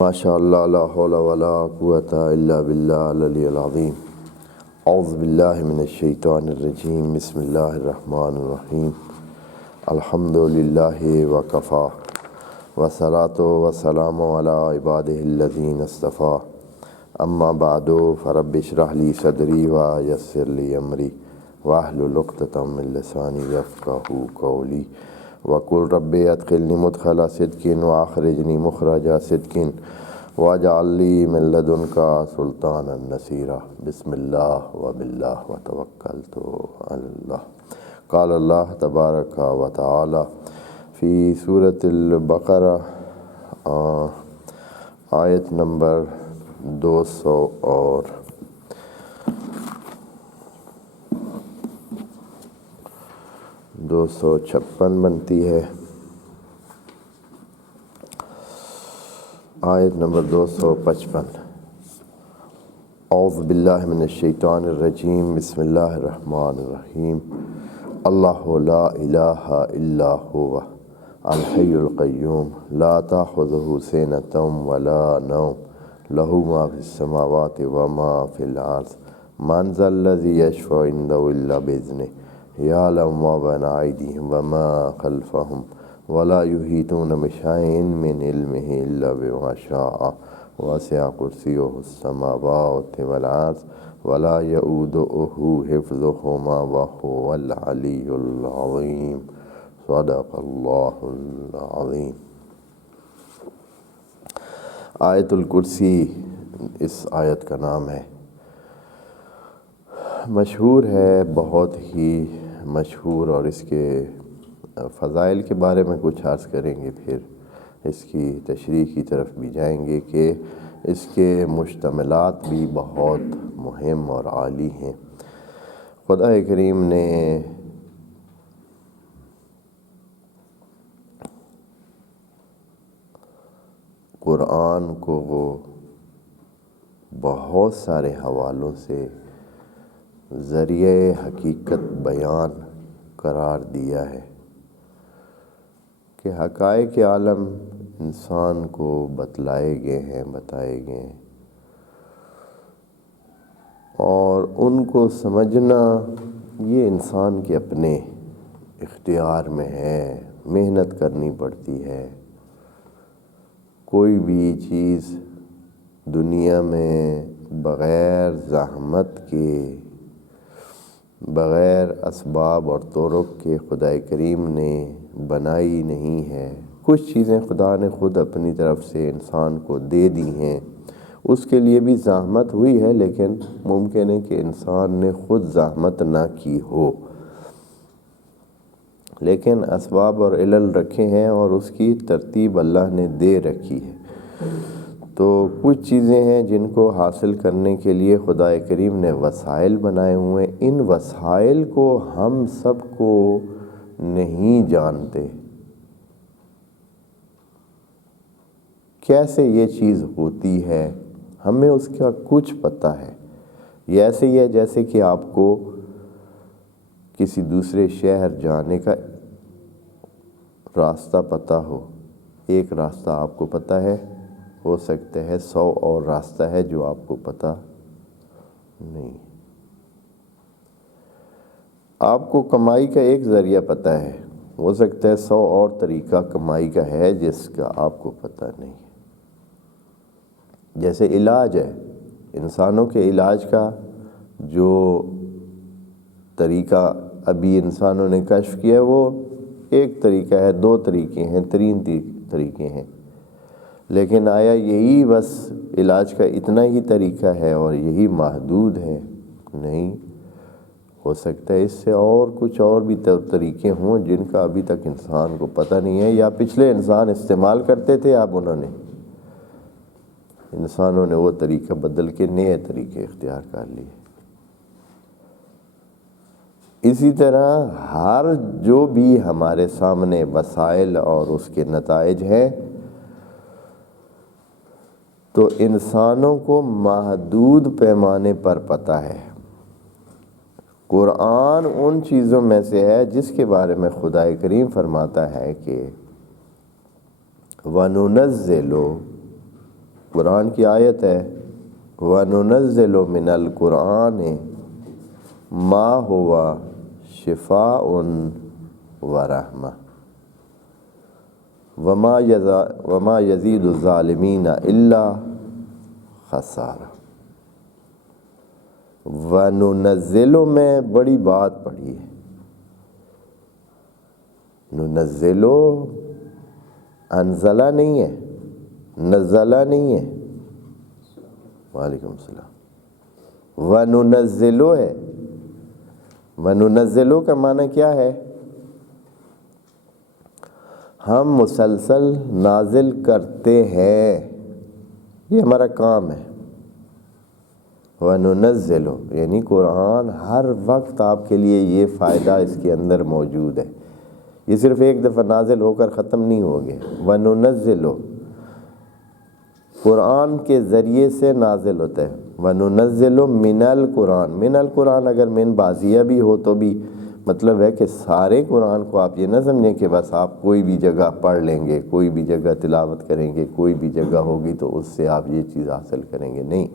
ماشاء اللہ لا حول ولا قوۃ الا باللہ العلی العظیم۔ اعوذ باللہ من الشیطان الرجیم، بسم اللہ الرحمن الرحیم۔ الحمد للہ وکفی والصلاۃ والسلام علی عبادہ الذین اصطفی، اما بعد فرب اشرح لی صدری ویسر لی امری واحلل عقدۃ من لسانی یفقہوا قولی وقل رب ادخلنی مدخل صدق واخرجنی مخرج صدق واجعل لی من لدنک سلطانا نصیرا۔ بسم اللہ وباللہ وتوکلت علی اللہ۔ قال اللہ تبارک و تعالی فی سورۃ البقرہ آیت نمبر 256 بنتی ہے، آیت نمبر 255۔ اعوذ باللہ من الشیطان الرجیم، بسم اللہ الرحمن الرحیم۔ اللہ لا الہ الا هو الحی القیوم لا تأخذہ سنۃ ولا نوم لہ ما فی السماوات وما فی الارض من ذا الذی یشفع عندہ الا بإذنہ یعلم ما بین ایدیہم وما خلفہم ولا یحیطون بشیء من علمہ الا بما شاء وسع کرسیہ السماوات والارض ولا یؤودہ حفظہما وہو العلی العظیم۔ صدق اللہ العظیم۔ آیت الکرسی اس آیت کا نام ہے، مشہور ہے، بہت ہی مشہور، اور اس کے فضائل کے بارے میں کچھ عرض کریں گے، پھر اس کی تشریح کی طرف بھی جائیں گے کہ اس کے مشتملات بھی بہت مہم اور عالی ہیں۔ خدا کریم نے قرآن کو بہت سارے حوالوں سے ذریعہ حقیقت بیان قرار دیا ہے کہ حقائق عالم انسان کو بتلائے گئے ہیں، بتائے گئے ہیں، اور ان کو سمجھنا یہ انسان کے اپنے اختیار میں ہے، محنت کرنی پڑتی ہے۔ کوئی بھی چیز دنیا میں بغیر زحمت کے، بغیر اسباب اور طرق کے خدا کریم نے بنائی نہیں ہے۔ کچھ چیزیں خدا نے خود اپنی طرف سے انسان کو دے دی ہیں، اس کے لیے بھی زحمت ہوئی ہے، لیکن ممکن ہے کہ انسان نے خود زحمت نہ کی ہو، لیکن اسباب اور علل رکھے ہیں اور اس کی ترتیب اللہ نے دے رکھی ہے۔ تو کچھ چیزیں ہیں جن کو حاصل کرنے کے لیے خدا کریم نے وسائل بنائے ہوئے ہیں۔ ان وسائل کو ہم سب کو نہیں جانتے، کیسے یہ چیز ہوتی ہے، ہمیں اس کا کچھ پتہ ہے۔ یہ ایسے ہی ہے جیسے کہ آپ کو کسی دوسرے شہر جانے کا راستہ پتہ ہو۔ ایک راستہ آپ کو پتہ ہے، ہو سکتا ہے 100 اور راستہ ہے جو آپ کو پتہ نہیں۔ آپ کو کمائی کا ایک ذریعہ پتہ ہے، ہو سکتا ہے 100 اور طریقہ کمائی کا ہے جس کا آپ کو پتہ نہیں۔ جیسے علاج ہے، انسانوں کے علاج کا جو طریقہ ابھی انسانوں نے کشف کیا ہے وہ ایک طریقہ ہے، 2 طریقے ہیں، 3 طریقے ہیں، لیکن آیا یہی بس علاج کا اتنا ہی طریقہ ہے اور یہی محدود ہے؟ نہیں، ہو سکتا ہے اس سے اور کچھ اور بھی طریقے ہوں جن کا ابھی تک انسان کو پتہ نہیں ہے، یا پچھلے انسان استعمال کرتے تھے، اب انسانوں نے وہ طریقہ بدل کے نئے طریقے اختیار کر لیے۔ اسی طرح ہر جو بھی ہمارے سامنے وسائل اور اس کے نتائج ہیں، تو انسانوں کو محدود پیمانے پر پتہ ہے۔ قرآن ان چیزوں میں سے ہے جس کے بارے میں خدا کریم فرماتا ہے کہ وَنُنَزِّلُ قرآن کی آیت ہے وَنُنَزِّلُ مِنَ الْقُرْآنِ مَا هُوَ شِفَاءٌ وَرَحْمَةٌ وَمَا يَزِيدُ الظَّالِمِينَ إِلَّا خَسَارًا۔ وَنُنَزِّلُ میں بڑی بات پڑھی ہے، ننزلو انزلہ نہیں ہے، نزلہ نہیں ہے۔ وعلیکم السلام۔ وننزلو ہے، وننزلو کا معنی کیا ہے؟ ہم مسلسل نازل کرتے ہیں، یہ ہمارا کام ہے۔ وننزلو یعنی قرآن ہر وقت آپ کے لیے یہ فائدہ اس کے اندر موجود ہے، یہ صرف ایک دفعہ نازل ہو کر ختم نہیں ہو گئے۔ وننزلو قرآن کے ذریعے سے نازل ہوتا ہے۔ وننزل من القرآن، من القرآن اگر من بازیہ بھی ہو تو بھی مطلب ہے کہ سارے قرآن کو آپ یہ نہ سمجھیں کہ بس آپ کوئی بھی جگہ پڑھ لیں گے، کوئی بھی جگہ تلاوت کریں گے، کوئی بھی جگہ ہوگی تو اس سے آپ یہ چیز حاصل کریں گے، نہیں۔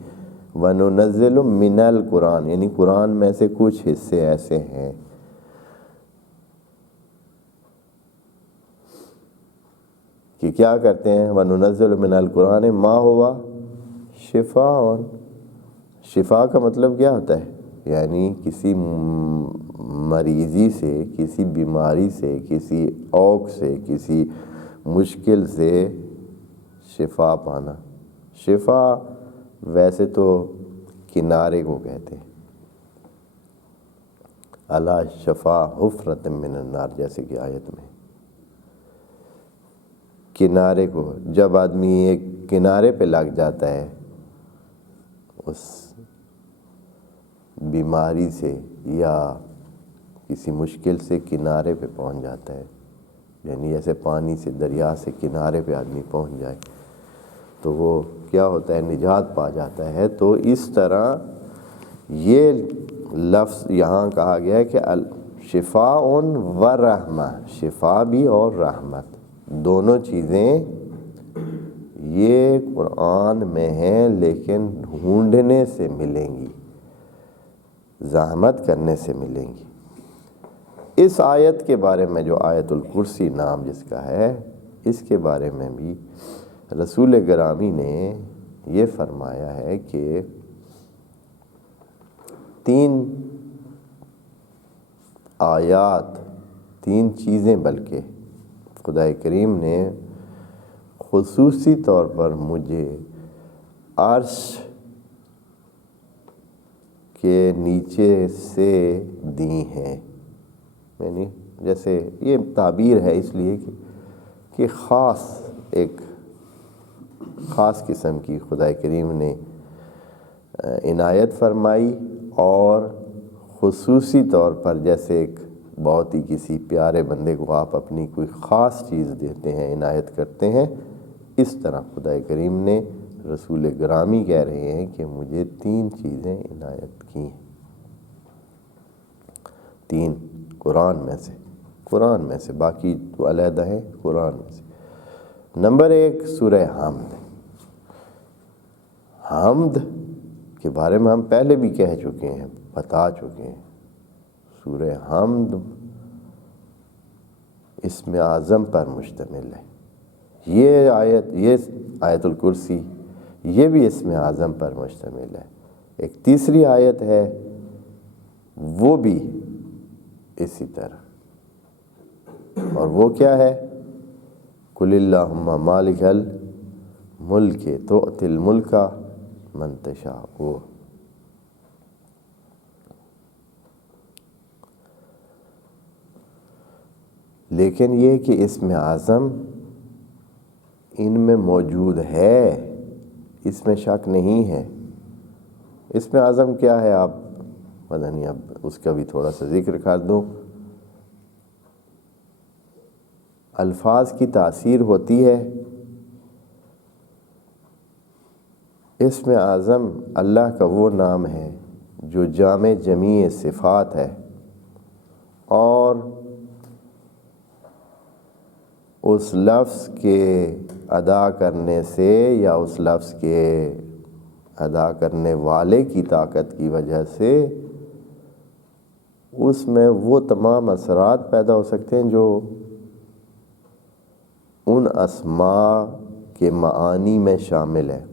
وننزل من القرآن یعنی قرآن میں سے کچھ حصے ایسے ہیں کہ کیا کرتے ہیں؟ وَنُنَزِّلُ مِنَ الْقُرْآنِ مَا هُوَ شِفَاءٌ، شفا کا مطلب کیا ہوتا ہے؟ یعنی کسی مریضی سے، کسی بیماری سے، کسی اوق سے، کسی مشکل سے شفا پانا۔ شفا ویسے تو کنارے کو کہتے ہیں، الا شفا حفرۃ من النار جیسے کہ آیت میں، کنارے کو جب آدمی ایک کنارے پہ لگ جاتا ہے اس بیماری سے یا کسی مشکل سے کنارے پہ پہنچ جاتا ہے، یعنی جیسے پانی سے دریا سے کنارے پہ آدمی پہنچ جائے تو وہ کیا ہوتا ہے؟ نجات پا جاتا ہے۔ تو اس طرح یہ لفظ یہاں کہا گیا ہے کہ شفاء و رحمہ، شفا بھی اور رحمت دونوں چیزیں یہ قرآن میں ہیں، لیکن ڈھونڈنے سے ملیں گی، زحمت کرنے سے ملیں گی۔ اس آیت کے بارے میں جو آیت الکرسی نام جس کا ہے، اس کے بارے میں بھی رسول گرامی نے یہ فرمایا ہے کہ 3 آیات، 3 چیزیں بلکہ خدا کریم نے خصوصی طور پر مجھے عرش کے نیچے سے دی ہیں، یعنی جیسے یہ تعبیر ہے اس لیے کہ خاص ایک خاص قسم کی خدا کریم نے عنایت فرمائی، اور خصوصی طور پر جیسے ایک بہت ہی کسی پیارے بندے کو آپ اپنی کوئی خاص چیز دیتے ہیں، عنایت کرتے ہیں، اس طرح خدا کریم نے رسول گرامی کہہ رہے ہیں کہ مجھے 3 چیزیں عنایت کی ہیں، 3 قرآن میں سے باقی تو علیحدہ ہیں، قرآن میں سے۔ نمبر 1 سورہ حمد۔ حمد کے بارے میں ہم پہلے بھی کہہ چکے ہیں، بتا چکے ہیں۔ سورہ حمد اسم اعظم پر مشتمل ہے، یہ آیت الکرسی یہ بھی اسم اعظم پر مشتمل ہے۔ ایک تیسری آیت ہے وہ بھی اسی طرح، اور وہ کیا ہے؟ قُلِ اللَّهُمَّ مَالِكَ الْمُلْكِ تُؤْتِي الْمُلْكَ مَن تَشَاءُ۔ لیکن یہ کہ اسم اعظم ان میں موجود ہے، اس میں شک نہیں ہے۔ اسم اعظم کیا ہے؟ آپ پتہ نہیں، اب اس کا بھی تھوڑا سا ذکر کر دوں۔ الفاظ کی تاثیر ہوتی ہے۔ اسم اعظم اللہ کا وہ نام ہے جو جامع جمیع صفات ہے، اور اس لفظ کے ادا کرنے سے یا اس لفظ کے ادا کرنے والے کی طاقت کی وجہ سے اس میں وہ تمام اثرات پیدا ہو سکتے ہیں جو ان اسماء کے معانی میں شامل ہے.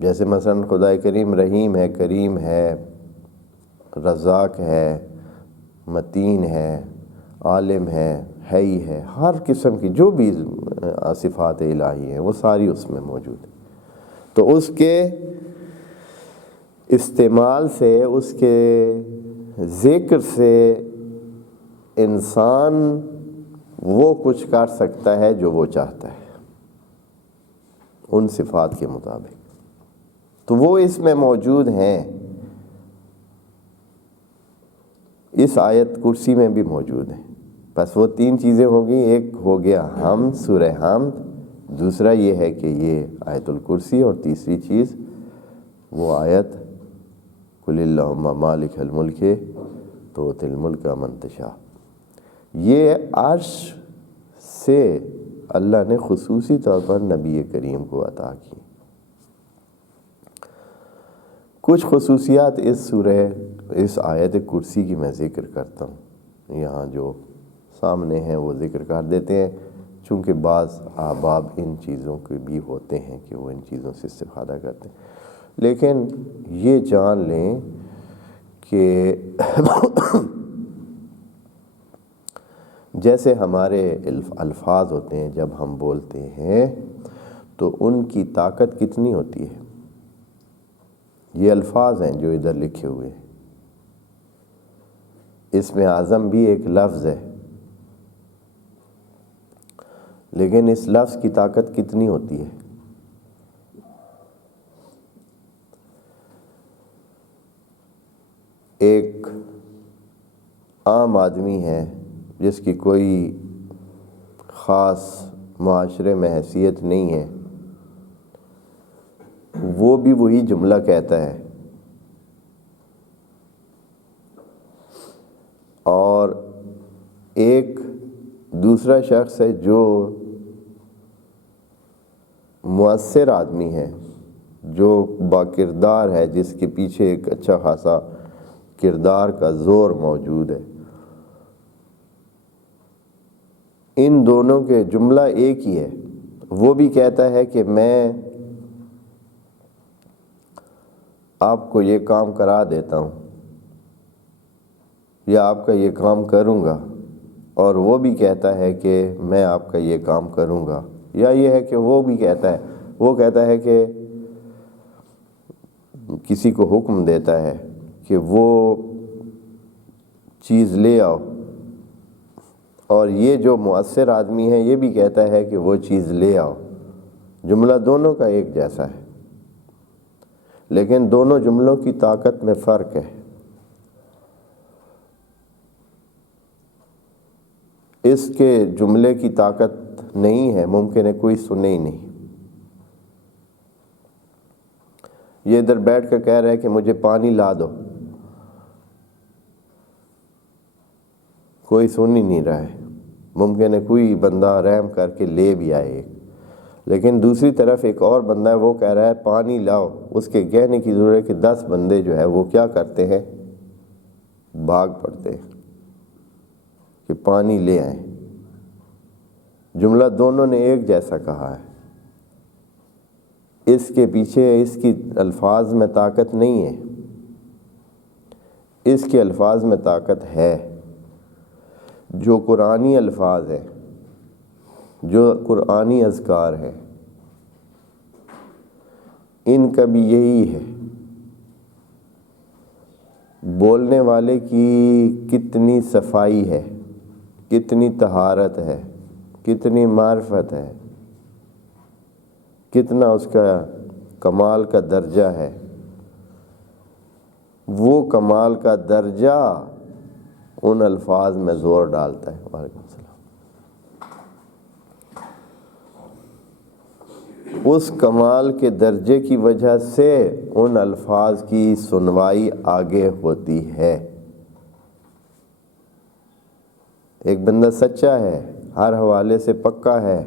جیسے مثلا خدا کریم رحیم ہے، کریم ہے، رزاق ہے، متین ہے، عالم ہے، حی ہے، ہر قسم کی جو بھی صفات الہی ہیں وہ ساری اس میں موجود ہیں. تو اس کے استعمال سے، اس کے ذکر سے انسان وہ کچھ کر سکتا ہے جو وہ چاہتا ہے ان صفات کے مطابق. تو وہ اس میں موجود ہیں، اس آیت کرسی میں بھی موجود ہیں. بس وہ تین چیزیں ہوگی، ایک ہو گیا حمد، سورہ حمد، دوسرا یہ ہے کہ یہ آیت الکرسی، اور تیسری چیز وہ آیت قل اللہم مالک الملک تؤتی الملک من تشاء. یہ عرش سے اللہ نے خصوصی طور پر نبی کریم کو عطا کی. کچھ خصوصیات اس آیت کرسی کی میں ذکر کرتا ہوں، یہاں جو سامنے ہیں وہ ذکر کر دیتے ہیں، چونکہ بعض احباب ان چیزوں کے بھی ہوتے ہیں کہ وہ ان چیزوں سے استفادہ کرتے ہیں. لیکن یہ جان لیں کہ جیسے ہمارے الفاظ ہوتے ہیں، جب ہم بولتے ہیں تو ان کی طاقت کتنی ہوتی ہے. یہ الفاظ ہیں جو ادھر لکھے ہوئے ہیں، اس میں اعظم بھی ایک لفظ ہے، لیکن اس لفظ کی طاقت کتنی ہوتی ہے. ایک عام آدمی ہے جس کی کوئی خاص معاشرے میں حیثیت نہیں ہے، وہ بھی وہی جملہ کہتا ہے، اور ایک دوسرا شخص ہے جو مؤثر آدمی ہے، جو با کردار ہے، جس کے پیچھے ایک اچھا خاصا کردار کا زور موجود ہے. ان دونوں کے جملہ ایک ہی ہے. وہ بھی کہتا ہے کہ میں آپ کو یہ کام کرا دیتا ہوں یا آپ کا یہ کام کروں گا، اور وہ بھی کہتا ہے کہ میں آپ کا یہ کام کروں گا. یا یہ ہے کہ وہ کہتا ہے کہ کسی کو حکم دیتا ہے کہ وہ چیز لے آؤ، اور یہ جو مؤثر آدمی ہے یہ بھی کہتا ہے کہ وہ چیز لے آؤ. جملہ دونوں کا ایک جیسا ہے، لیکن دونوں جملوں کی طاقت میں فرق ہے. اس کے جملے کی طاقت نہیں ہے، ممکن ہے کوئی سنے ہی نہیں. یہ ادھر بیٹھ کر کہہ رہا ہے کہ مجھے پانی لا دو، کوئی سن ہی نہیں رہا ہے. ممکن ہے کوئی بندہ رحم کر کے لے بھی آئے، لیکن دوسری طرف ایک اور بندہ ہے، وہ کہہ رہا ہے پانی لاؤ. اس کے کہنے کی ضرورت ہے کہ 10 بندے جو ہے وہ کیا کرتے ہیں، بھاگ پڑتے ہیں کہ پانی لے آئیں. جملہ دونوں نے ایک جیسا کہا ہے. اس کے پیچھے اس کی الفاظ میں طاقت نہیں ہے، اس کے الفاظ میں طاقت ہے. جو قرآنی الفاظ ہیں، جو قرآنی اذکار ہیں، ان کا بھی یہی ہے. بولنے والے کی کتنی صفائی ہے، کتنی طہارت ہے، کتنی معرفت ہے، کتنا اس کا کمال کا درجہ ہے. وہ کمال کا درجہ ان الفاظ میں زور ڈالتا ہے. وعلیکم السلام. اس کمال کے درجے کی وجہ سے ان الفاظ کی سنوائی آگے ہوتی ہے. ایک بندہ سچا ہے، ہر حوالے سے پکا ہے،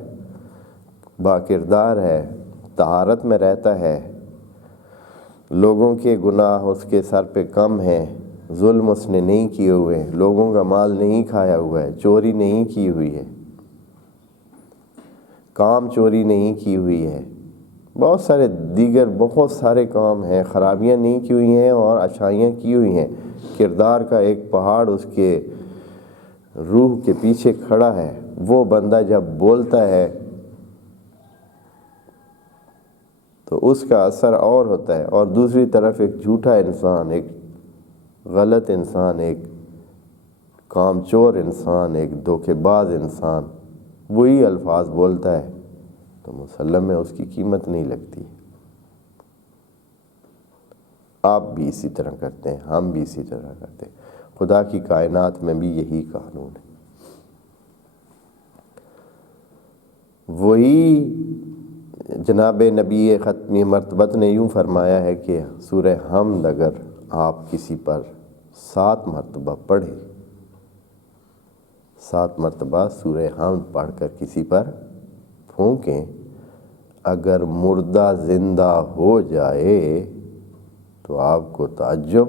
با کردار ہے، طہارت میں رہتا ہے، لوگوں کے گناہ اس کے سر پہ کم ہیں، ظلم اس نے نہیں کیے ہوئے ہیں، لوگوں کا مال نہیں کھایا ہوا ہے، چوری نہیں کی ہوئی ہے، کام چوری نہیں کی ہوئی ہے، بہت سارے دیگر بہت سارے کام ہیں، خرابیاں نہیں کی ہوئی ہیں اور اچھائیاں کی ہوئی ہیں، کردار کا ایک پہاڑ اس کے روح کے پیچھے کھڑا ہے، وہ بندہ جب بولتا ہے تو اس کا اثر اور ہوتا ہے، اور دوسری طرف ایک جھوٹا انسان، ایک غلط انسان، ایک کام چور انسان، ایک دھوکے باز انسان وہی الفاظ بولتا ہے تو مسلم میں اس کی قیمت نہیں لگتی۔ آپ بھی اسی طرح کرتے ہیں، ہم بھی اسی طرح کرتے ہیں، خدا کی کائنات میں بھی یہی قانون ہے۔ وہی جناب نبی ختمی مرتبت نے یوں فرمایا ہے کہ سورہ حمد اگر آپ کسی پر 7 مرتبہ پڑھیں، 7 مرتبہ سورہ حمد پڑھ کر کسی پر پھونکیں، اگر مردہ زندہ ہو جائے تو آپ کو تعجب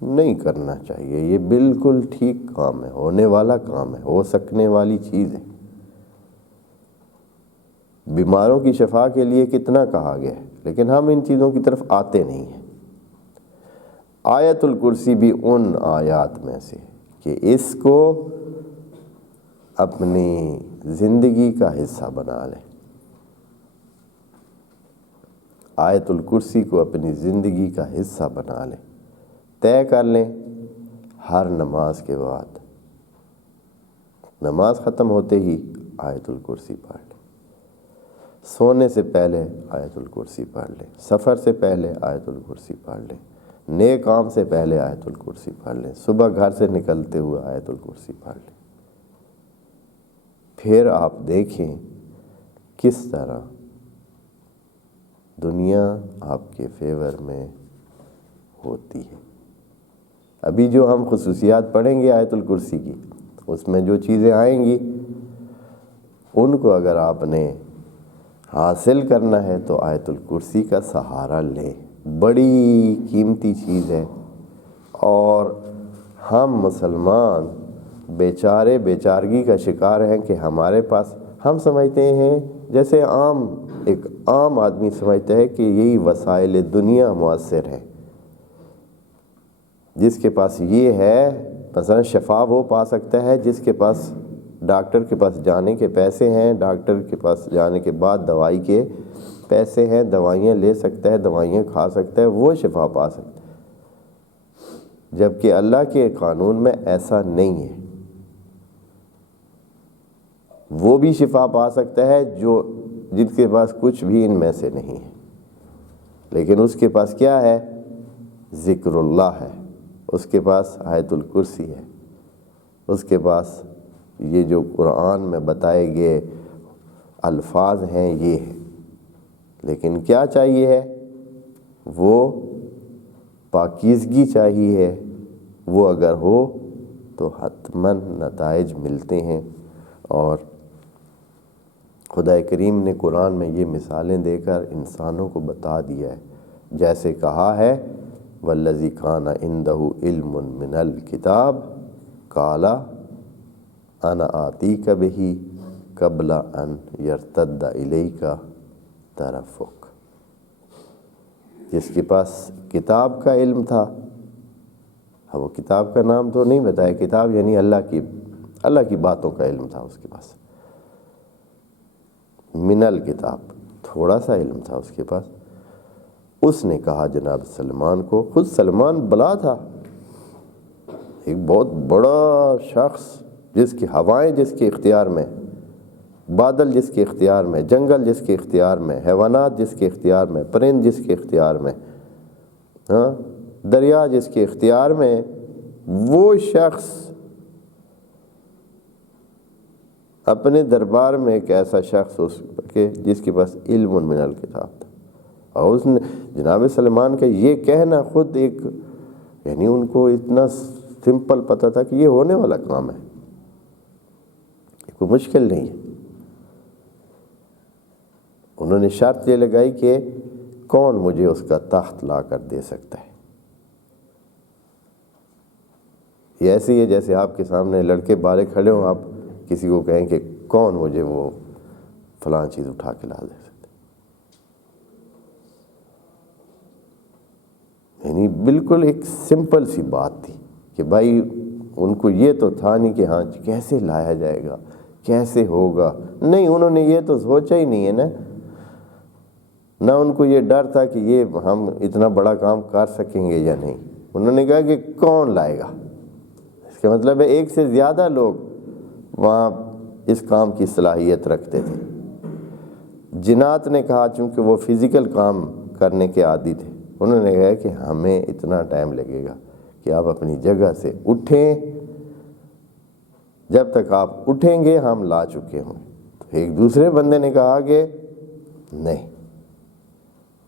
نہیں کرنا چاہیے، یہ بالکل ٹھیک کام ہے، ہونے والا کام ہے، ہو سکنے والی چیز ہے۔ بیماروں کی شفا کے لیے کتنا کہا گیا ہے، لیکن ہم ان چیزوں کی طرف آتے نہیں ہیں۔ آیت الکرسی بھی ان آیات میں سے کہ اس کو اپنی زندگی کا حصہ بنا لیں، آیت الکرسی کو اپنی زندگی کا حصہ بنا لیں، طے کر لیں ہر نماز کے بعد، نماز ختم ہوتے ہی آیت الکرسی پڑھ لیں، سونے سے پہلے آیت الکرسی پڑھ لیں، سفر سے پہلے آیت الکرسی پڑھ لیں، نیک کام سے پہلے آیت الکرسی پڑھ لیں، صبح گھر سے نکلتے ہوئے آیت الکرسی پڑھ لیں۔ پھر آپ دیکھیں کس طرح دنیا آپ کے فیور میں ہوتی ہے۔ ابھی جو ہم خصوصیات پڑھیں گے آیت الکرسی کی، اس میں جو چیزیں آئیں گی ان کو اگر آپ نے حاصل کرنا ہے تو آیت الکرسی کا سہارا لیں، بڑی قیمتی چیز ہے۔ اور ہم مسلمان بیچارے بیچارگی کا شکار ہیں کہ ہمارے پاس، ہم سمجھتے ہیں جیسے ایک عام آدمی سمجھتا ہے کہ یہی وسائل دنیا مؤثر ہیں، جس کے پاس یہ ہے مثلا شفا وہ پا سکتا ہے جس کے پاس ڈاکٹر کے پاس جانے کے پیسے ہیں، ڈاکٹر کے پاس جانے کے بعد دوائی کے پیسے ہیں، دوائیاں لے سکتا ہے، دوائیاں کھا سکتا ہے، وہ شفا پا سکتا ہے، جبکہ اللہ کے قانون میں ایسا نہیں ہے۔ وہ بھی شفا پا سکتا ہے جن کے پاس کچھ بھی ان میں سے نہیں ہے، لیکن اس کے پاس کیا ہے؟ ذکر اللہ ہے، اس کے پاس آیت الکرسی ہے، اس کے پاس یہ جو قرآن میں بتائے گئے الفاظ ہیں یہ ہیں۔ لیکن کیا چاہیے ہے؟ وہ پاکیزگی چاہیے ہے، وہ اگر ہو تو حتماً نتائج ملتے ہیں۔ اور خدا کریم نے قرآن میں یہ مثالیں دے کر انسانوں کو بتا دیا ہے، جیسے کہا ہے وَالَّذِي كَانَ عِندَهُ عِلْمٌ مِّنَ الْكِتَابِ قَالَ أَنَا آتِيكَ بِهِ قَبْلَ أَنْ يَرْتَدَّ إِلَيْكَ طَرْفُكَ، جس کے پاس کتاب کا علم تھا، وہ کتاب کا نام تو نہیں بتایا، کتاب یعنی اللہ کی باتوں کا علم تھا اس کے پاس، من الکتاب، تھوڑا سا علم تھا اس کے پاس۔ اس نے کہا جناب سلمان کو، خود سلمان بلا تھا، ایک بہت بڑا شخص جس کی ہوائیں جس کے اختیار میں، بادل جس کے اختیار میں، جنگل جس کے اختیار میں، حیوانات جس کے اختیار میں، پرند جس کے اختیار میں، دریا جس کے اختیار میں، وہ شخص اپنے دربار میں ایک ایسا شخص جس کے پاس علم من الکتاب تھا، اور اس نے جناب سلمان کا یہ کہنا خود ایک، یعنی ان کو اتنا سمپل پتہ تھا کہ یہ ہونے والا کام ہے، کوئی مشکل نہیں ہے۔ انہوں نے شرط یہ لگائی کہ کون مجھے اس کا تخت لا کر دے سکتا ہے۔ یہ ایسے ہی ہے جیسے آپ کے سامنے لڑکے بالے کھڑے ہوں، آپ کسی کو کہیں کہ کون مجھے وہ فلاں چیز اٹھا کے لا دے سکتا ہے۔ یعنی بالکل ایک سمپل سی بات تھی کہ بھائی ان کو یہ تو تھا نہیں کہ ہاں کیسے لایا جائے گا، کیسے ہوگا، نہیں، انہوں نے یہ تو سوچا ہی نہیں ہے نا۔ نہ ان کو یہ ڈر تھا کہ یہ ہم اتنا بڑا کام کر سکیں گے یا نہیں۔ انہوں نے کہا کہ کون لائے گا۔ اس کا مطلب ہے ایک سے زیادہ لوگ وہاں اس کام کی صلاحیت رکھتے تھے۔ جنات نے کہا، چونکہ وہ فزیکل کام کرنے کے عادی تھے، انہوں نے کہا کہ ہمیں اتنا ٹائم لگے گا کہ آپ اپنی جگہ سے اٹھیں، جب تک آپ اٹھیں گے ہم لا چکے ہوں۔ تو ایک دوسرے بندے نے کہا کہ نہیں،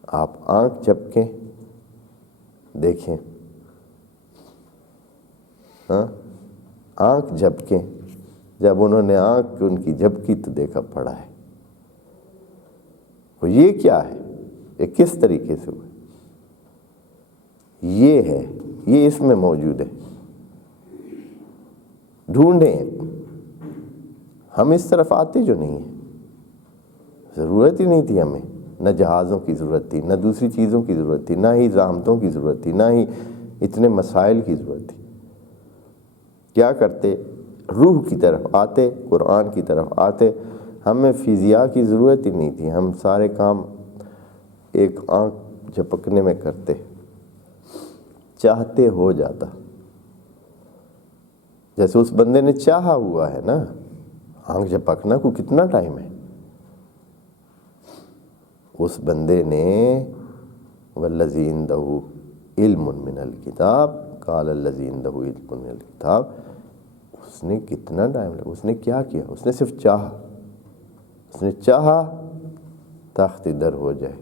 آپ آنکھ جھپکیں دیکھیں، ہاں آنکھ جھپکیں۔ جب انہوں نے آنکھ ان کی جھپکی تو دیکھا پڑا ہے۔ وہ یہ کیا ہے، یہ کس طریقے سے ہوا؟ یہ ہے، یہ اس میں موجود ہے، ڈھونڈیں۔ ہم اس طرف آتے جو نہیں ہیں، ضرورت ہی نہیں تھی ہمیں، نہ جہازوں کی ضرورت تھی، نہ دوسری چیزوں کی ضرورت تھی، نہ ہی زحمتوں کی ضرورت تھی، نہ ہی اتنے مسائل کی ضرورت تھی۔ کیا کرتے؟ روح کی طرف آتے، قرآن کی طرف آتے۔ ہمیں فزیا کی ضرورت ہی نہیں تھی، ہم سارے کام ایک آنکھ جھپکنے میں کرتے، چاہتے ہو جاتا۔ جیسے اس بندے نے چاہا ہوا ہے نا، آنکھ جھپکنا کو کتنا ٹائم ہے؟ اس بندے نے والذی عندہ علم من الکتاب قال الذی عندہ علم من الکتاب، اس نے کتنا ٹائم لگا؟ اس نے کیا کیا؟ اس نے صرف چاہا، اس نے چاہا تخت ادھر ہو جائے،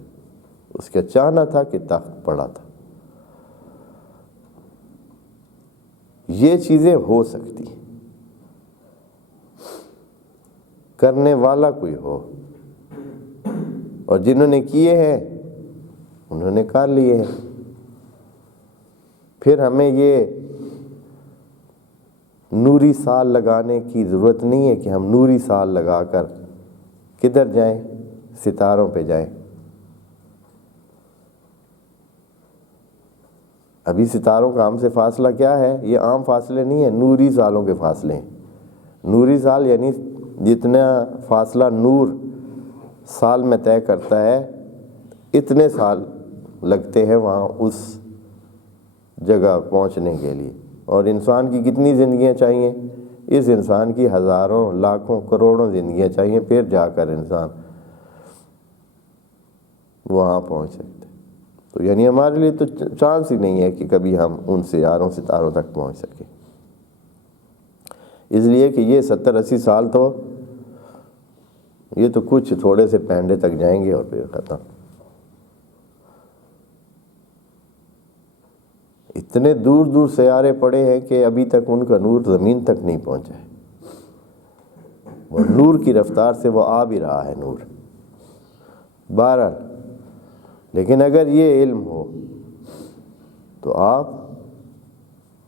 اس کا چاہنا تھا کہ تخت پڑا تھا۔ یہ چیزیں ہو سکتی، کرنے والا کوئی ہو، اور جنہوں نے کیے ہیں انہوں نے کر لیے ہیں۔ پھر ہمیں یہ نوری سال لگانے کی ضرورت نہیں ہے کہ ہم نوری سال لگا کر کدھر جائیں؟ ستاروں پہ جائیں۔ ابھی ستاروں کا ہم سے فاصلہ کیا ہے؟ یہ عام فاصلے نہیں ہیں، نوری سالوں کے فاصلے ہیں۔ نوری سال یعنی جتنا فاصلہ نور سال میں طے کرتا ہے، اتنے سال لگتے ہیں وہاں اس جگہ پہنچنے کے لیے۔ اور انسان کی کتنی زندگیاں چاہیے؟ اس انسان کی ہزاروں، لاکھوں، کروڑوں زندگیاں چاہیے، پھر جا کر انسان وہاں پہنچ سکتے۔ تو یعنی ہمارے لیے تو چانس ہی نہیں ہے کہ کبھی ہم ان سیاروں ستاروں تک پہنچ سکیں، اس لیے کہ یہ 70-80 سال تو یہ تو کچھ تھوڑے سے پینڈے تک جائیں گے اور پھر ختم۔ اتنے دور دور سیارے پڑے ہیں کہ ابھی تک ان کا نور زمین تک نہیں پہنچا ہے۔ اور نور کی رفتار سے وہ آ بھی رہا ہے نور۔ بہرحال، لیکن اگر یہ علم ہو تو آپ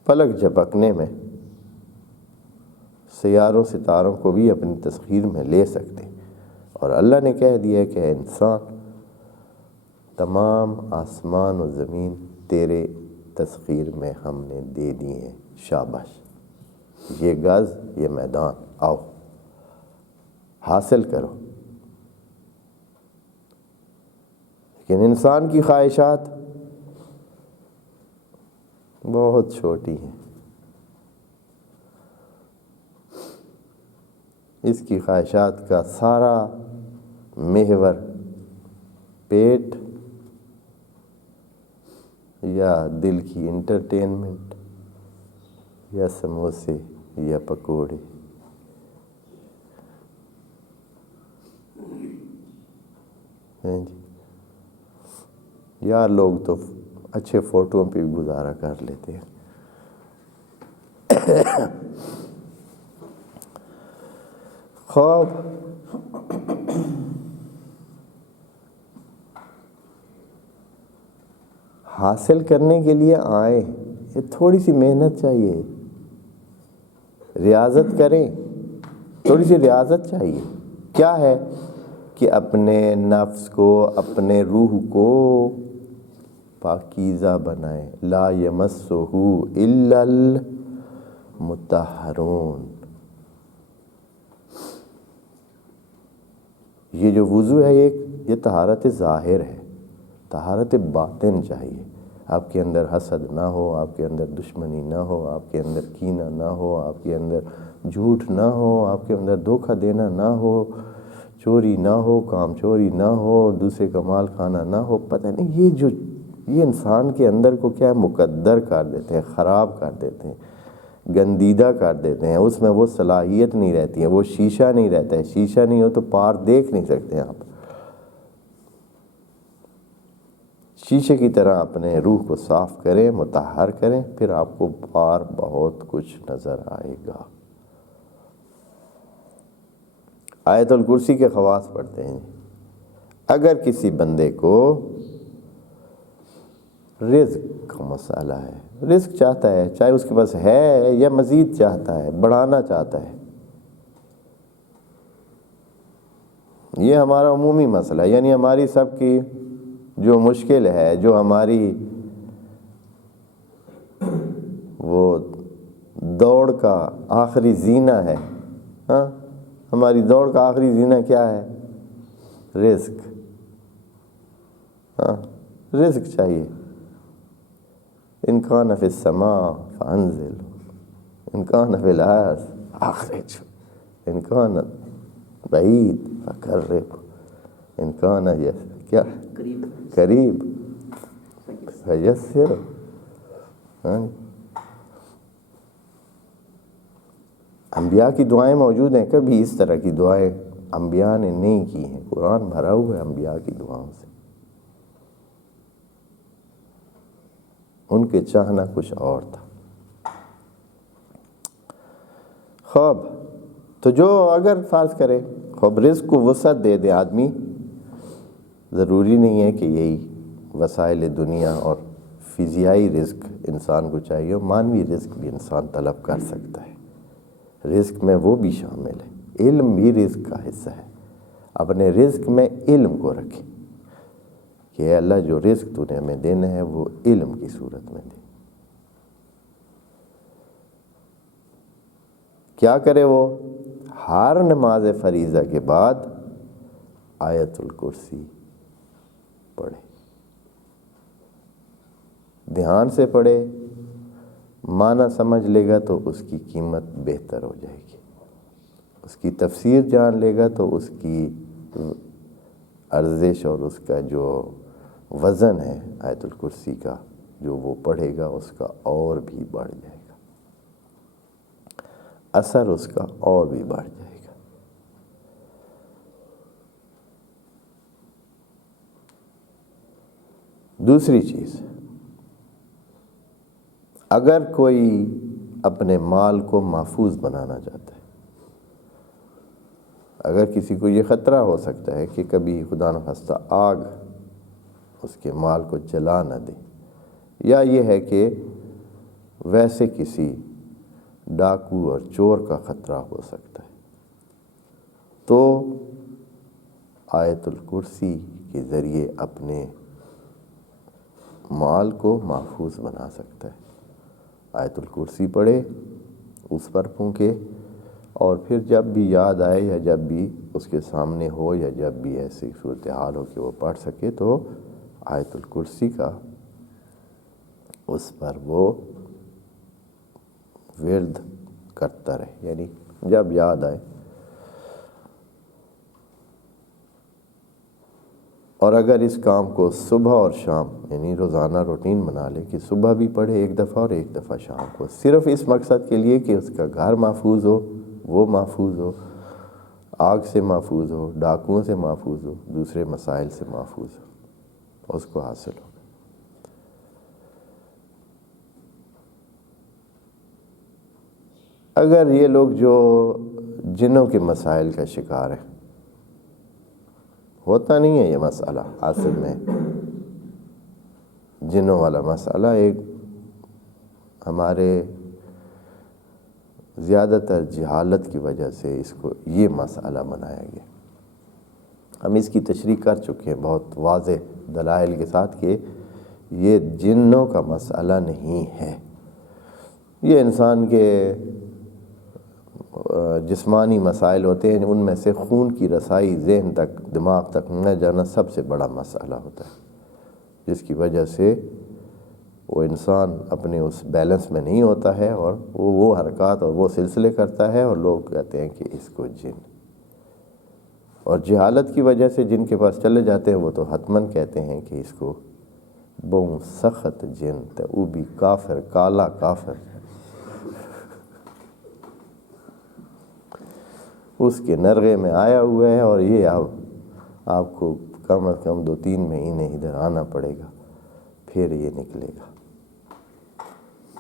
پلک جھپکنے میں سیاروں ستاروں کو بھی اپنی تسخیر میں لے سکتے۔ اور اللہ نے کہہ دیا کہ اے انسان، تمام آسمان و زمین تیرے تسخیر میں ہم نے دے دی ہیں، شاباش، یہ گز، یہ میدان، آؤ حاصل کرو۔ لیکن انسان کی خواہشات بہت چھوٹی ہیں۔ اس کی خواہشات کا سارا محور پیٹ یا دل کی انٹرٹینمنٹ یا سموسے یا پکوڑے۔ جی یار، لوگ تو اچھے فوٹوؤں پہ بھی گزارا کر لیتے ہیں۔ خواب حاصل کرنے کے لیے آئیں، یہ تھوڑی سی محنت چاہیے، ریاضت کریں، تھوڑی سی ریاضت چاہیے. کیا ہے کہ اپنے نفس کو، اپنے روح کو پاکیزہ بنائیں. لا یمسہ الا المطہرون. یہ جو وضو ہے یہ طہارت ظاہر ہے، طہارت باطن چاہیے. آپ کے اندر حسد نہ ہو، آپ کے اندر دشمنی نہ ہو، آپ کے اندر کینہ نہ ہو، آپ کے اندر جھوٹ نہ ہو، آپ کے اندر دھوکہ دینا نہ ہو، چوری نہ ہو، کام چوری نہ ہو، دوسرے کا مال کھانا نہ ہو. پتہ نہیں یہ انسان کے اندر کو کیا مقدر کر دیتے ہیں، خراب کر دیتے ہیں، گندیدہ کر دیتے ہیں. اس میں وہ صلاحیت نہیں رہتی ہے، وہ شیشہ نہیں رہتا ہے. شیشہ نہیں ہو تو پار دیکھ نہیں سکتے آپ. شیشے کی طرح اپنے روح کو صاف کریں، مطہر کریں، پھر آپ کو پار بہت کچھ نظر آئے گا. آیت الکرسی کے خواص پڑھتے ہیں. اگر کسی بندے کو رزق کا مسئلہ ہے، رزق چاہتا ہے، چاہے اس کے پاس ہے یا مزید چاہتا ہے، بڑھانا چاہتا ہے، یہ ہمارا عمومی مسئلہ ہے. یعنی ہماری سب کی جو مشکل ہے، جو ہماری وہ دوڑ کا آخری زینہ ہے، ہاں ہماری دوڑ کا آخری زینہ کیا ہے؟ رزق. ہاں رزق چاہیے. ان کان فی السماء فانزل، ان کان فی الارض اخرج، ان کان بعید فقرب، ان کان کیا قریب فیسر. انبیاء کی دعائیں موجود ہیں. کبھی اس طرح کی دعائیں انبیاء نے نہیں کی ہیں. قرآن بھرا ہوا ہے انبیاء کی دعاؤں سے. ان کے چاہنا کچھ اور تھا. خواب تو جو اگر فرض کرے خواب رزق کو وسعت دے دے آدمی، ضروری نہیں ہے کہ یہی وسائل دنیا اور فضیائی رزق انسان کو چاہیے، مانوی رزق بھی انسان طلب کر سکتا ہے. رزق میں وہ بھی شامل ہے، علم بھی رزق کا حصہ ہے. اپنے رزق میں علم کو رکھیں کہ اے اللہ جو رزق تو نے ہمیں دینا ہے وہ علم کی صورت میں دے. کیا کرے وہ؟ ہر نماز فریضہ کے بعد آیت الکرسی پڑھے، دھیان سے پڑھے. معنی سمجھ لے گا تو اس کی قیمت بہتر ہو جائے گی. اس کی تفسیر جان لے گا تو اس کی ارزش اور اس کا جو وزن ہے آیت الکرسی کا، جو وہ پڑھے گا اس کا اور بھی بڑھ جائے گا، اثر اس کا اور بھی بڑھ جائے گا. دوسری چیز، اگر کوئی اپنے مال کو محفوظ بنانا چاہتا ہے، اگر کسی کو یہ خطرہ ہو سکتا ہے کہ کبھی خدا نخواستہ آگ اس کے مال کو جلا نہ دے، یا یہ ہے کہ ویسے کسی ڈاکو اور چور کا خطرہ ہو سکتا ہے، تو آیت الکرسی کے ذریعے اپنے مال کو محفوظ بنا سکتا ہے. آیت الکرسی پڑھے، اس پر پھونکے، اور پھر جب بھی یاد آئے یا جب بھی اس کے سامنے ہو یا جب بھی ایسی صورتحال ہو کہ وہ پڑھ سکے تو آیت الکرسی کا اس پر وہ ورد کرتا رہے، یعنی جب یاد آئے. اور اگر اس کام کو صبح اور شام یعنی روزانہ روٹین بنا لے کہ صبح بھی پڑھے ایک دفعہ اور ایک دفعہ شام کو، صرف اس مقصد کے لیے کہ اس کا گھر محفوظ ہو، وہ محفوظ ہو، آگ سے محفوظ ہو، ڈاکوؤں سے محفوظ ہو، دوسرے مسائل سے محفوظ ہو، اس کو حاصل ہو. اگر یہ لوگ جو جنوں کے مسائل کا شکار ہیں، ہوتا نہیں ہے یہ مسئلہ، اصل میں جنوں والا مسئلہ ایک ہمارے زیادہ تر جہالت کی وجہ سے اس کو یہ مسئلہ بنایا گیا۔ ہم اس کی تشریح کر چکے ہیں بہت واضح دلائل کے ساتھ کہ یہ جنوں کا مسئلہ نہیں ہے، یہ انسان کے جسمانی مسائل ہوتے ہیں، ان میں سے خون کی رسائی ذہن تک، دماغ تک نہ جانا سب سے بڑا مسئلہ ہوتا ہے، جس کی وجہ سے وہ انسان اپنے اس بیلنس میں نہیں ہوتا ہے اور وہ حرکات اور وہ سلسلے کرتا ہے، اور لوگ کہتے ہیں کہ اس کو جن، اور جہالت کی وجہ سے جن کے پاس چلے جاتے ہیں وہ تو حتماً کہتے ہیں کہ اس کو بہت سخت جن تے او بھی کافر، کالا کافر، اس کے نرغے میں آیا ہوا ہے، اور یہ آپ کو کم از کم 2-3 مہینے ادھر آنا پڑے گا، پھر یہ نکلے گا،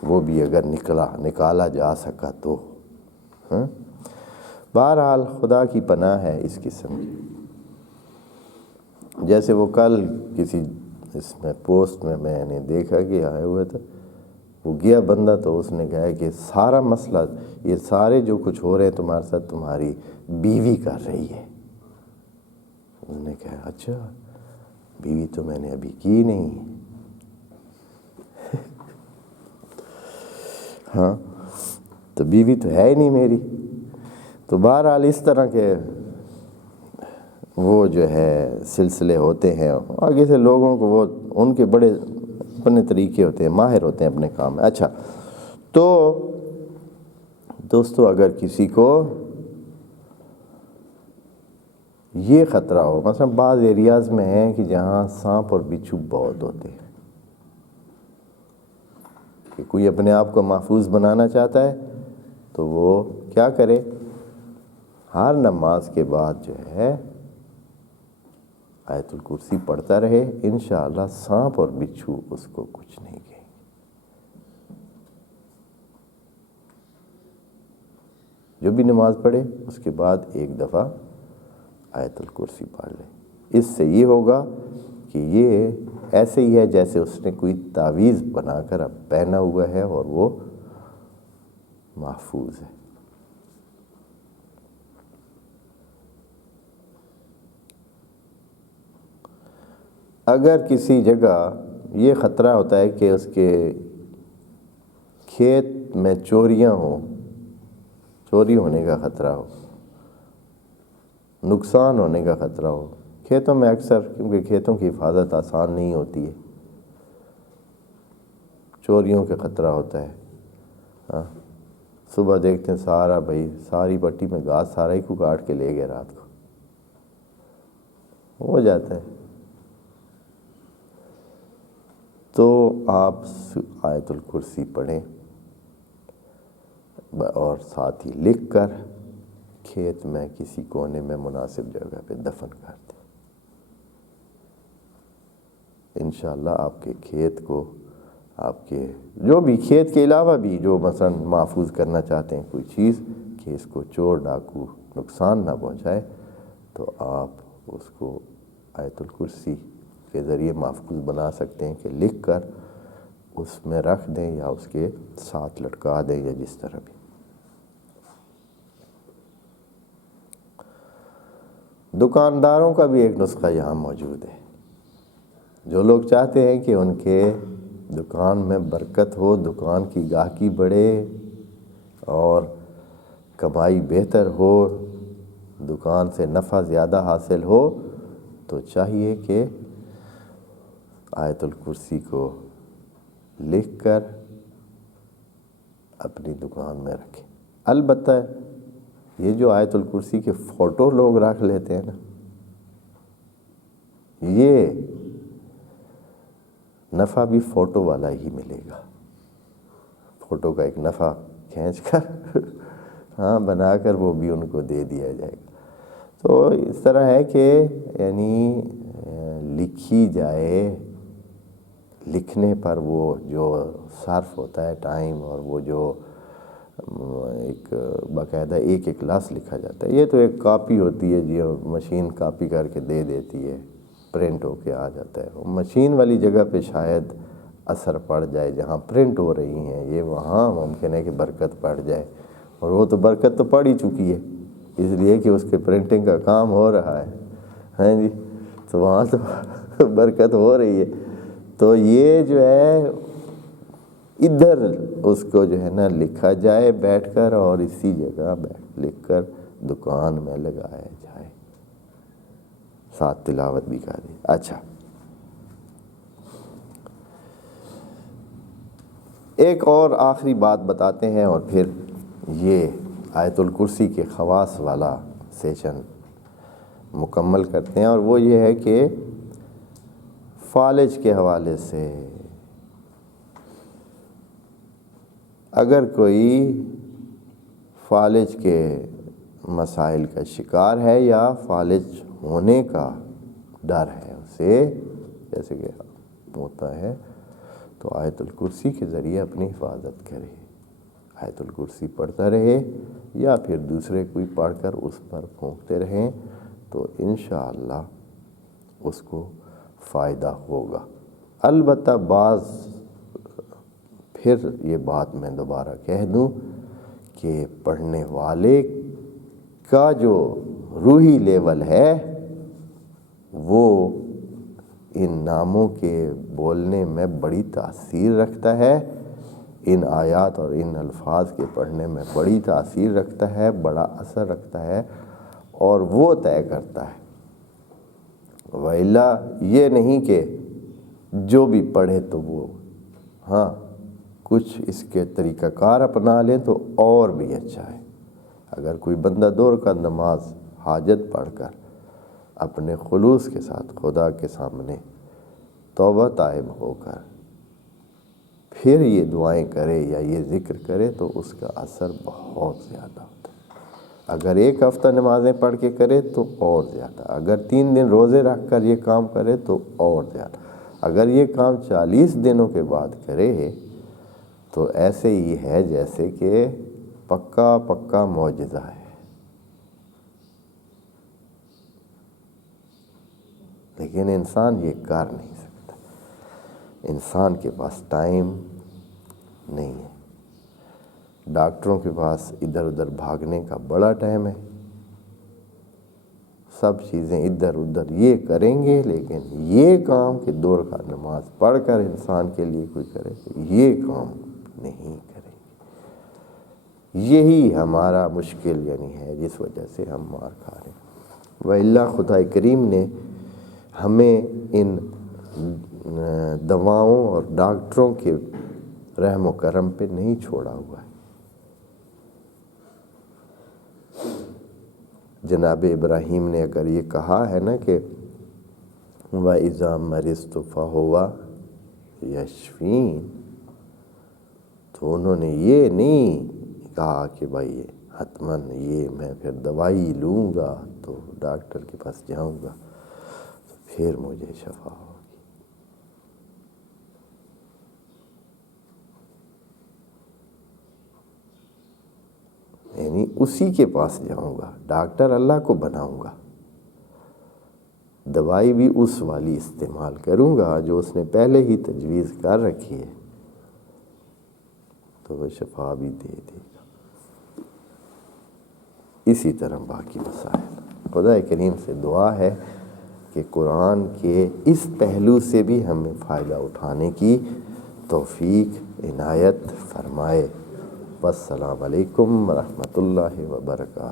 وہ بھی اگر نکالا جا سکا تو۔ بہرحال خدا کی پناہ ہے اس قسم کی۔ جیسے وہ کل کسی اس میں پوسٹ میں نے دیکھا کہ آئے ہوئے تھے، وہ گیا بندہ تو اس نے کہا کہ سارا مسئلہ، یہ سارے جو کچھ ہو رہے ہیں تمہارے ساتھ تمہاری بیوی کر رہی ہے۔ اس نے کہا اچھا، بیوی تو میں نے ابھی کی نہیں ہے۔ ہاں تو بیوی تو ہے ہی نہیں میری۔ تو بہرحال اس طرح کے وہ جو ہے سلسلے ہوتے ہیں، آگے سے لوگوں کو وہ ان کے بڑے اپنے طریقے ہوتے ہیں، ماہر ہوتے ہیں اپنے کام میں۔ اچھا، تو دوستو اگر کسی کو یہ خطرہ ہو، مثلا بعض ایریاز میں ہیں کہ جہاں سانپ اور بچھو بہت ہوتے ہیں، کہ کوئی اپنے آپ کو محفوظ بنانا چاہتا ہے تو وہ کیا کرے، ہر نماز کے بعد جو ہے آیت الکرسی پڑھتا رہے، انشاءاللہ سانپ اور بچھو اس کو کچھ نہیں کہیں گے۔ جو بھی نماز پڑھے اس کے بعد ایک دفعہ آیت الکرسی پڑھ لے، اس سے یہ ہوگا کہ یہ ایسے ہی ہے جیسے اس نے کوئی تعویذ بنا کر اب پہنا ہوا ہے اور وہ محفوظ ہے۔ اگر کسی جگہ یہ خطرہ ہوتا ہے کہ اس کے کھیت میں چوریاں ہوں، چوری ہونے کا خطرہ ہو، نقصان ہونے کا خطرہ ہو، کھیتوں میں اکثر، کیونکہ کھیتوں کی حفاظت آسان نہیں ہوتی ہے، چوریوں کا خطرہ ہوتا ہے۔ ہاں، صبح دیکھتے ہیں ساری پٹی میں گھاس سارا ہی کو کاٹ کے لے گئے، رات کو ہو جاتا ہے۔ تو آپ آیت الکرسی پڑھیں اور ساتھ ہی لکھ کر کھیت میں کسی کونے میں مناسب جگہ پہ دفن کر دیں، انشاءاللہ آپ کے کھیت کو، آپ کے جو بھی کھیت کے علاوہ بھی جو مثلا محفوظ کرنا چاہتے ہیں کوئی چیز کہ اس کو چور ڈاکو نقصان نہ پہنچائے، تو آپ اس کو آیت الکرسی کے ذریعے محفوظ بنا سکتے ہیں کہ لکھ کر اس میں رکھ دیں یا اس کے ساتھ لٹکا دیں یا جس طرح بھی۔ دکانداروں کا بھی ایک نسخہ یہاں موجود ہے۔ جو لوگ چاہتے ہیں کہ ان کے دکان میں برکت ہو، دکان کی گاہکی بڑھے اور کمائی بہتر ہو، دکان سے نفع زیادہ حاصل ہو، تو چاہیے کہ آیت الکرسی کو لکھ کر اپنی دکان میں رکھیں۔ البتہ یہ جو آیت الکرسی کے فوٹو لوگ رکھ لیتے ہیں نا، یہ نفع بھی فوٹو والا ہی ملے گا، فوٹو کا ایک نفع کھینچ کر ہاں بنا کر وہ بھی ان کو دے دیا جائے گا۔ تو اس طرح ہے کہ یعنی لکھی جائے، لکھنے پر وہ جو صرف ہوتا ہے ٹائم اور وہ جو ایک باقاعدہ ایک ایک لفظ لکھا جاتا ہے. یہ تو ایک کاپی ہوتی ہے جی، مشین کاپی کر کے دے دیتی ہے، پرنٹ ہو کے آ جاتا ہے. مشین والی جگہ پہ شاید اثر پڑ جائے جہاں پرنٹ ہو رہی ہیں، یہ وہاں ممکن ہے کہ برکت پڑ جائے، اور وہ تو برکت تو پڑ ہی چکی ہے، اس لیے کہ اس کے پرنٹنگ کا کام ہو رہا ہے، ہیں جی، تو وہاں تو برکت ہو رہی ہے. تو یہ جو ہے ادھر اس کو جو ہے نا لکھا جائے بیٹھ کر، اور اسی جگہ لکھ کر دکان میں لگایا جائے، ساتھ تلاوت بھی کر دی. اچھا، ایک اور آخری بات بتاتے ہیں اور پھر یہ آیت الکرسی کے خواص والا سیشن مکمل کرتے ہیں، اور وہ یہ ہے کہ فالج کے حوالے سے اگر کوئی فالج کے مسائل کا شکار ہے یا فالج ہونے کا ڈر ہے اسے، جیسے کہ ہوتا ہے، تو آیت الکرسی کے ذریعے اپنی حفاظت کرے، آیت الکرسی پڑھتا رہے یا پھر دوسرے کوئی پڑھ کر اس پر پھونکتے رہیں، تو انشاءاللہ اس کو فائدہ ہوگا. البتہ بعض پھر یہ بات میں دوبارہ کہہ دوں کہ پڑھنے والے کا جو روحی لیول ہے وہ ان ناموں کے بولنے میں بڑی تاثیر رکھتا ہے، ان آیات اور ان الفاظ کے پڑھنے میں بڑی تاثیر رکھتا ہے، بڑا اثر رکھتا ہے، اور وہ طے کرتا ہے. وَإِلَّا یہ نہیں کہ جو بھی پڑھے تو وہ ہاں کچھ اس کے طریقہ کار اپنا لیں تو اور بھی اچھا ہے. اگر کوئی بندہ 2 رکعت نماز حاجت پڑھ کر اپنے خلوص کے ساتھ خدا کے سامنے توبہ طائب ہو کر پھر یہ دعائیں کرے یا یہ ذکر کرے تو اس کا اثر بہت زیادہ ہوتا ہے. اگر 1 ہفتہ نمازیں پڑھ کے کرے تو اور زیادہ، اگر 3 دن روزے رکھ کر یہ کام کرے تو اور زیادہ، اگر یہ کام 40 دنوں کے بعد کرے تو ایسے ہی ہے جیسے کہ پکا پکا معجزہ ہے. لیکن انسان یہ کر نہیں سکتا، انسان کے پاس ٹائم نہیں ہے. ڈاکٹروں کے پاس ادھر ادھر بھاگنے کا بڑا ٹائم ہے، سب چیزیں ادھر ادھر یہ کریں گے، لیکن یہ کام کہ 2 رکعت نماز پڑھ کر انسان کے لیے کوئی کرے یہ کام نہیں کریں گے. یہی ہمارا مشکل یعنی ہے جس وجہ سے ہم مار کھا رہے ہیں. وَإِلَّا خدا کریم نے ہمیں ان دواؤں اور ڈاکٹروں کے رحم و کرم پہ نہیں چھوڑا ہوا ہے. جناب ابراہیم نے اگر یہ کہا ہے نا کہ وَإِذَا مَرِضْتُ فَهُوَ يَشْفِينِ، تو انہوں نے یہ نہیں کہا کہ بھائی حتماً یہ میں پھر دوائی لوں گا تو ڈاکٹر کے پاس جاؤں گا تو پھر مجھے شفا ہوگی. یعنی اسی کے پاس جاؤں گا، ڈاکٹر اللہ کو بناؤں گا، دوائی بھی اس والی استعمال کروں گا جو اس نے پہلے ہی تجویز کر رکھی ہے، تو وہ شفا بھی دے دے گا. اسی طرح باقی مسائل. خدا کریم سے دعا ہے کہ قرآن کے اس پہلو سے بھی ہمیں فائدہ اٹھانے کی توفیق عنایت فرمائے. والسلام علیکم ورحمۃ اللہ وبرکاتہ.